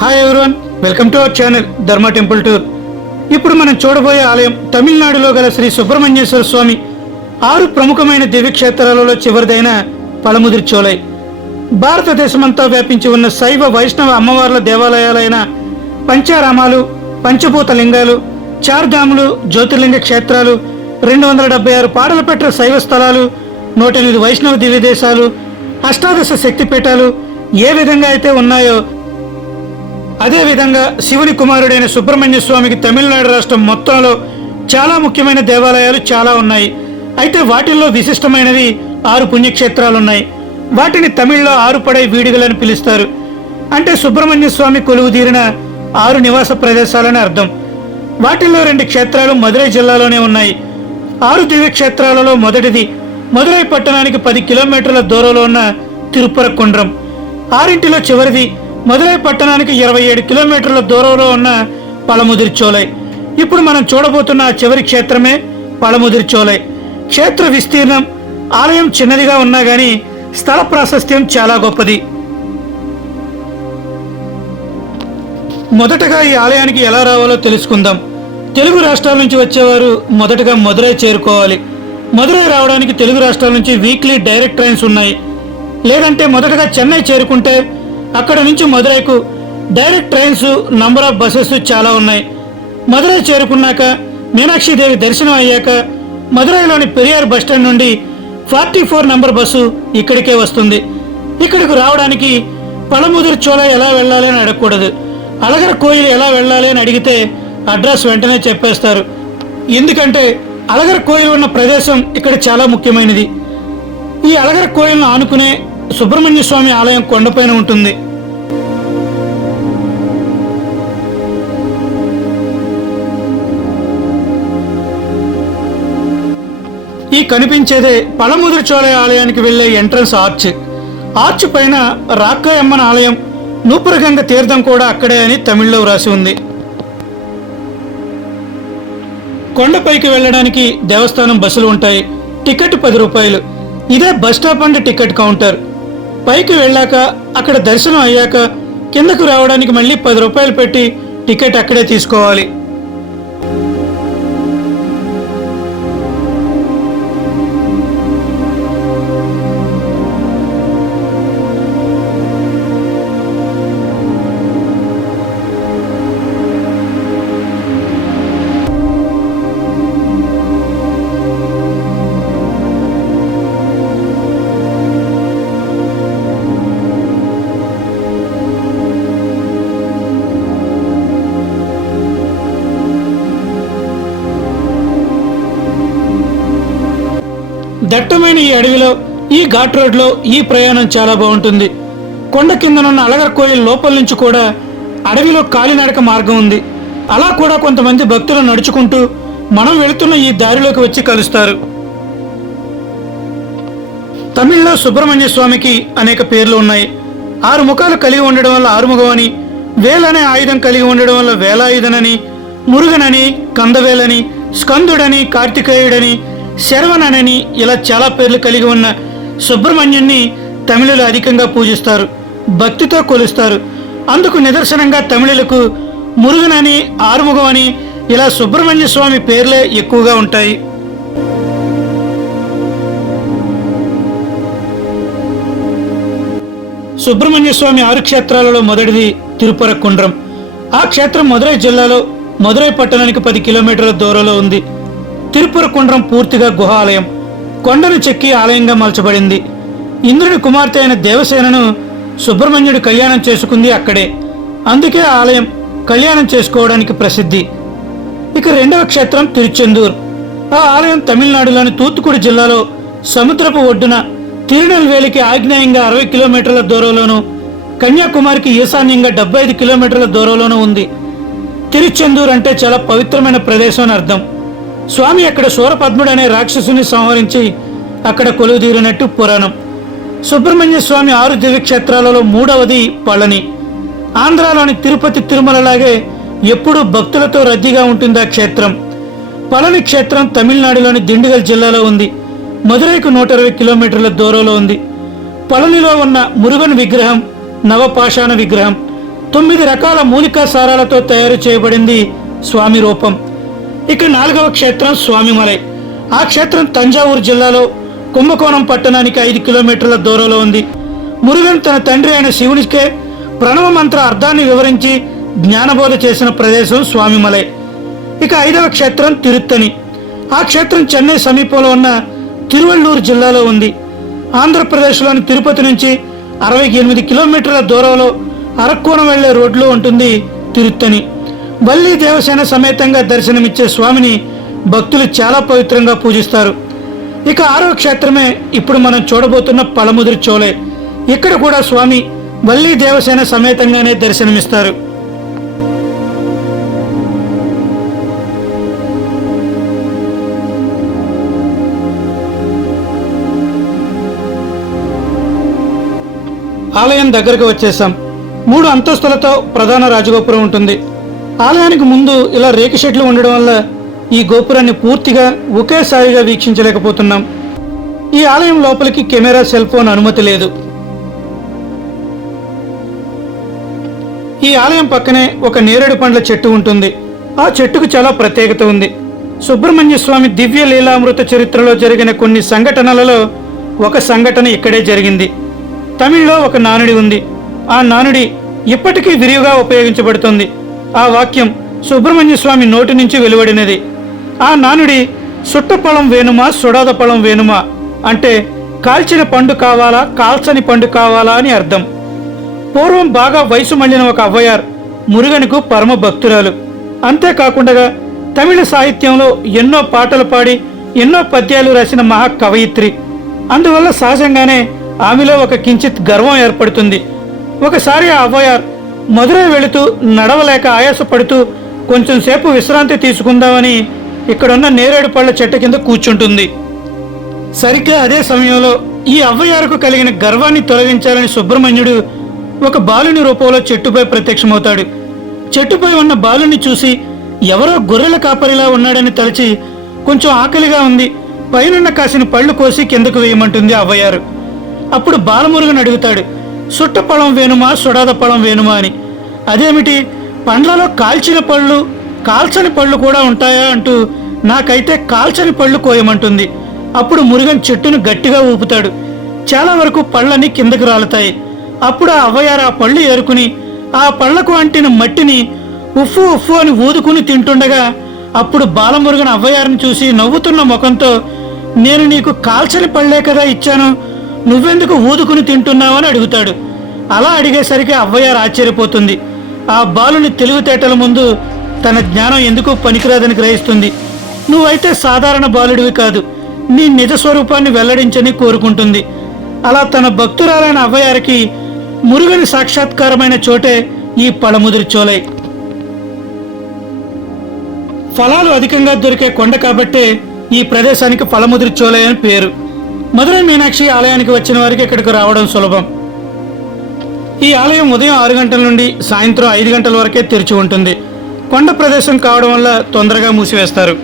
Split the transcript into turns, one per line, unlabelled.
Hi everyone welcome to our channel Dharma temple tour ఇప్పుడు మనం చూడబోయే ఆలయం తమిళనాడులో గల శ్రీ సుబ్రహ్మణ్యేశ్వర స్వామి ఆరు ప్రముఖమైన దివ్యక్షేత్రాలలో చివరిదైన పలముదిరి చోలై. భారతదేశమంతా వ్యాపించి ఉన్న శైవ వైష్ణవ అమ్మవార్ల దేవాలయాలైన పంచారామాలు పంచభూత లింగాలు చార్ధాములు జ్యోతిర్లింగ క్షేత్రాలు రెండు వందల డెబ్బై ఆరు పాడలపెట్ట శైవ స్థలాలు నూట ఎనిమిది వైష్ణవ దివ్యదేశాలు అష్టాదశ శక్తిపీఠాలు ఏ విధంగా అయితే ఉన్నాయో అదేవిధంగా శివుని కుమారుడైన సుబ్రహ్మణ్య స్వామికి తమిళనాడు రాష్ట్రం మొత్తంలో చాలా ముఖ్యమైన దేవాలయాలు చాలా ఉన్నాయి. అయితే వాటిల్లో విశిష్టమైనవి ఆరు పుణ్యక్షేత్రాలున్నాయి. వాటిని తమిళ్ళో ఆరుపడై వీడుగలని పిలుస్తారు. అంటే సుబ్రహ్మణ్య స్వామి కొలువు తీరిన ఆరు నివాస ప్రదేశాలని అర్థం. వాటిల్లో రెండు క్షేత్రాలు మదురై జిల్లాలోనే ఉన్నాయి. ఆరు దివ్యక్షేత్రాలలో మొదటిది మదురై పట్టణానికి పది కిలోమీటర్ల దూరంలో ఉన్న తిరుపరకుండ్రం. ఆరింటిలో చివరిది మదురై పట్టణానికి ఇరవై ఏడు కిలోమీటర్ల దూరంలో ఉన్న పలముదిర్చోలై ఇప్పుడు మనం చూడబోతున్న చివరి క్షేత్రమే పలముదిర్చోలై క్షేత్ర విస్తీర్ణం ఆలయం చిన్నదిగా ఉన్నా గాని స్థల ప్రాశస్త్యం చాలా గొప్పది. మొదటగా ఈ ఆలయానికి ఎలా రావాలో తెలుసుకుందాం. తెలుగు రాష్ట్రాల నుంచి వచ్చేవారు మొదటగా మదురై చేరుకోవాలి. మదురై రావడానికి తెలుగు రాష్ట్రాల నుంచి వీక్లీ డైరెక్ట్ ట్రైన్స్ ఉన్నాయి. లేదంటే మొదటగా చెన్నై చేరుకుంటే అక్కడ నుంచి మదురైకు direct trains number of buses చాలా ఉన్నాయి. మదురై చేరుకున్నాక మీనాక్షిదేవి దర్శనం అయ్యాక మదురైలోని పెరియార్ బస్టాండ్ నుండి ఫార్టీ ఫోర్ నంబర్ బస్సు ఇక్కడికే వస్తుంది. ఇక్కడికి రావడానికి పలముదురు చోళ ఎలా వెళ్ళాలి అని అడగకూడదు. అలగర కోయిలు ఎలా వెళ్ళాలి అని అడిగితే అడ్రస్ వెంటనే చెప్పేస్తారు. ఎందుకంటే అలగర కోయిలు ఉన్న ప్రదేశం ఇక్కడ చాలా ముఖ్యమైనది. ఈ అలగర కోయిల్ను ఆనుకునే సుబ్రహ్మణ్య స్వామి ఆలయం కొండపైన ఉంటుంది. ఈ కనిపించేదే పழముదిరి చోళ ఆలయానికి వెళ్ళే ఎంట్రన్స్ ఆర్చ్. ఆర్చ్ పైన రాక్కయమ్మన్ ఆలయం నూపురగంగ తీర్థం కూడా అక్కడే అని తమిళ్ళో వ్రాసి ఉంది. కొండపైకి వెళ్ళడానికి దేవస్థానం బస్సులు ఉంటాయి. టికెట్ పది రూపాయలు. ఇదే bus stop and ticket counter. పైకి వెళ్ళాక అక్కడ దర్శనం అయ్యాక కిందకు రావడానికి మళ్ళీ పది రూపాయలు పెట్టి టికెట్ అక్కడే తీసుకోవాలి. దట్టమైన ఈ అడవిలో ఈ ఘాట్ రోడ్లో ఈ ప్రయాణం చాలా బాగుంటుంది. కొండ కిందనున్న అలగర్ కోయిల్ లోపల నుంచి కూడా అడవిలో కాలినడక మార్గం ఉంది. అలా కూడా కొంతమంది భక్తులు నడుచుకుంటూ మనం వెళుతున్న ఈ దారిలోకి వచ్చి కలుస్తారు. తమిళ్ళో సుబ్రహ్మణ్య స్వామికి అనేక పేర్లు ఉన్నాయి. ఆరు ముఖాలు కలిగి ఉండడం వల్ల ఆరుముఖం అని వేలనే ఆయుధం కలిగి ఉండడం వల్ల వేలాయుధనని మురుగనని కందవేలని స్కందుడని కార్తికేయుడని శరవణనని ఇలా చాలా పేర్లు కలిగి ఉన్న సుబ్రహ్మణ్యుణ్ణి తమిళులు అధికంగా పూజిస్తారు భక్తితో కొలుస్తారు. అందుకు నిదర్శనంగా తమిళులకు మురుగనని ఆరుముఖం అని ఇలా సుబ్రహ్మణ్య స్వామి పేర్లే ఎక్కువగా ఉంటాయి. సుబ్రహ్మణ్య స్వామి ఆరు క్షేత్రాలలో మొదటిది తిరుపరకుండ్రం. ఆ క్షేత్రం మదురై జిల్లాలో మదురై పట్టణానికి పది కిలోమీటర్ల దూరంలో ఉంది. తిరుపరకుండ్రం పూర్తిగా గుహాలయం. కొండను చెక్కి ఆలయంగా మలచబడింది. ఇంద్రుని కుమార్తె అయిన దేవసేనను సుబ్రహ్మణ్యుడు కళ్యాణం చేసుకుంది అక్కడే. అందుకే ఆలయం కళ్యాణం చేసుకోవడానికి ప్రసిద్ధి. ఇక రెండవ క్షేత్రం తిరుచెందూర్. ఆ ఆలయం తమిళనాడులోని తూత్తుకుడి జిల్లాలో సముద్రపు ఒడ్డున తిరునెల్వేలికి ఆగ్నేయంగా అరవై కిలోమీటర్ల దూరంలోను కన్యాకుమారికి ఈశాన్యంగా డెబ్బై ఐదు కిలోమీటర్ల దూరంలోనూ ఉంది. తిరుచెందూర్ అంటే చాలా పవిత్రమైన ప్రదేశం అని అర్థం. స్వామి అక్కడ శూరపద్ముడు అనే రాక్షసుని సంహరించి అక్కడ కొలువుదీరినట్టు పురాణం. సుబ్రహ్మణ్య స్వామి ఆరు దివ్యక్షేత్రాలలో మూడవది పళని. ఆంధ్రాలోని తిరుపతి తిరుమలలాగే ఎప్పుడూ భక్తులతో రద్దీగా ఉంటుంది ఆ క్షేత్రం. పళని క్షేత్రం తమిళనాడులోని దిండిగల్ జిల్లాలో ఉంది. మదురైకు నూట ఇరవై కిలోమీటర్ల దూరంలో ఉంది. పళనిలో ఉన్న మురుగన్ విగ్రహం నవపాషాణ విగ్రహం. తొమ్మిది రకాల మూలికా సారాలతో తయారు చేయబడింది స్వామి రూపం. ఇక నాలుగవ క్షేత్రం స్వామిమలై. ఆ క్షేత్రం తంజావూరు జిల్లాలో కుంభకోణం పట్టణానికి ఐదు కిలోమీటర్ల దూరంలో ఉంది. మురుగన్ తన తండ్రి అయిన శివునికే ప్రణవ మంత్ర అర్థాన్ని వివరించి జ్ఞానబోధ చేసిన ప్రదేశం స్వామిమలై. ఇక ఐదవ క్షేత్రం తిరుత్తని ఆ క్షేత్రం చెన్నై సమీపంలో ఉన్న తిరువల్లూరు జిల్లాలో ఉంది. ఆంధ్రప్రదేశ్లోని తిరుపతి నుంచి అరవై ఎనిమిది కిలోమీటర్ల దూరంలో అరక్కోణం వెళ్ళే రోడ్లో ఉంటుంది తిరుత్తని బల్లి దేవసేన సమేతంగా దర్శనమిచ్చే స్వామిని భక్తులు చాలా పవిత్రంగా పూజిస్తారు. ఇక ఆరో క్షేత్రమే ఇప్పుడు మనం చూడబోతున్న పలముదురు చోలే. ఇక్కడ కూడా స్వామి బల్లి దేవసేన సమేతంగానే దర్శనమిస్తారు. ఆలయం దగ్గరకు వచ్చేసాం మూడు అంతస్తులతో ప్రధాన రాజగోపురం ఉంటుంది. ఆలయానికి ముందు ఇలా రేకు షెట్లు ఉండడం వల్ల ఈ గోపురాన్ని పూర్తిగా ఒకేసారిగా వీక్షించలేకపోతున్నాం. ఈ ఆలయం లోపలికి కెమెరా సెల్ ఫోన్ అనుమతి లేదు. ఈ ఆలయం పక్కనే ఒక నేరేడు పండ్ల చెట్టు ఉంటుంది. ఆ చెట్టుకు చాలా ప్రత్యేకత ఉంది. సుబ్రహ్మణ్య స్వామి దివ్య లీలామృత చరిత్రలో జరిగిన కొన్ని సంఘటనలలో ఒక సంఘటన ఇక్కడే జరిగింది. తమిళ్ళో ఒక నానుడి ఉంది. ఆ నానుడి ఇప్పటికీ విరివిగా ఉపయోగించబడుతుంది. ఆ వాక్యం సుబ్రహ్మణ్య స్వామి నోటి నుంచి వెలువడినది. ఆ నానుడి సుట్టపళం వేణుమా సుడాద పళం వేణుమా అంటే కాల్చిన పండు కావాలా కాల్చని పండు కావాలా అని అర్థం. పూర్వం బాగా వయసు మళ్ళిన ఒక అవ్వయార్ మురుగనుకు పరమ భక్తురాలు. అంతేకాకుండా తమిళ సాహిత్యంలో ఎన్నో పాటలు పాడి ఎన్నో పద్యాలు రాసిన మహా కవయిత్రి అందువల్ల సహజంగానే ఆమెలో ఒక కించిత్ గర్వం ఏర్పడుతుంది. ఒకసారి ఆ అవ్వయార్ మధురై వెళుతూ నడవలేక ఆయాసపడుతూ కొంచెం సేపు విశ్రాంతి తీసుకుందామని ఇక్కడున్న నేరేడు పళ్ళ చెట్టు కింద కూర్చుంటుంది. సరిగ్గా అదే సమయంలో ఈ అవ్వయారకు కలిగిన గర్వాన్ని తొలగించాలని సుబ్రహ్మణ్యుడు ఒక బాలుని రూపంలో చెట్టుపై ప్రత్యక్షమవుతాడు. చెట్టుపై ఉన్న బాలుని చూసి ఎవరో గొర్రెల కాపరిలా ఉన్నాడని తలచి కొంచెం ఆకలిగా ఉంది. పైనున్న కాసిన పళ్ళు కోసి కిందకు వేయమంటుంది అవ్వయారు. అప్పుడు బాలమురుగన్ అడుగుతాడు సుట్టపళం వేణుమా సుడాద పళం వేణుమా అని. అదేమిటి? పండ్లలో కాల్చిన పళ్ళు కాల్చని పళ్ళు కూడా ఉంటాయా అంటూ నాకైతే కాల్చని పళ్ళు కోయమంటుంది. అప్పుడు మురుగన్ చెట్టును గట్టిగా ఊపుతాడు. చాలా వరకు పళ్ళని కిందకు రాలుతాయి. అప్పుడు ఆ అవ్వయారు ఆ పళ్ళు ఏరుకుని ఆ పళ్ళకు అంటిన మట్టిని ఉఫ్ఫు ఉఫ్ఫు అని ఊదుకుని తింటుండగా అప్పుడు బాలమురుగన్ అవ్వయారిని చూసి నవ్వుతున్న ముఖంతో నేను నీకు కాల్చని పళ్ళే కదా ఇచ్చాను. నువ్వెందుకు ఊదుకుని తింటున్నావని అడుగుతాడు. అలా అడిగేసరికి అవ్వయారు ఆశ్చర్యపోతుంది ఆ బాలుని తెలివితేటల ముందు తన జ్ఞానం ఎందుకు పనికిరాదని గ్రహిస్తుంది. నువ్వైతే సాధారణ బాలుడివి కాదు. నీ నిజ స్వరూపాన్ని వెల్లడించని కోరుకుంటుంది. అలా తన భక్తురాలైన అవ్వయారికి మురుగని సాక్షాత్కారమైన చోటే ఈ పళముదిరి చోలై. ఫలాలు అధికంగా దొరికే కొండ కాబట్టే ఈ ప్రదేశానికి ఫలముదిరి చోలై అని పేరు. మధురై మీనాక్షి ఆలయానికి వచ్చిన వారికి ఇక్కడికి రావడం సులభం. ఈ ఆలయం ఉదయం ఆరు గంటల నుండి సాయంత్రం ఐదు గంటల వరకే తెరిచి ఉంటుంది. కొండ ప్రదేశం కావడం వల్ల తొందరగా మూసివేస్తారు.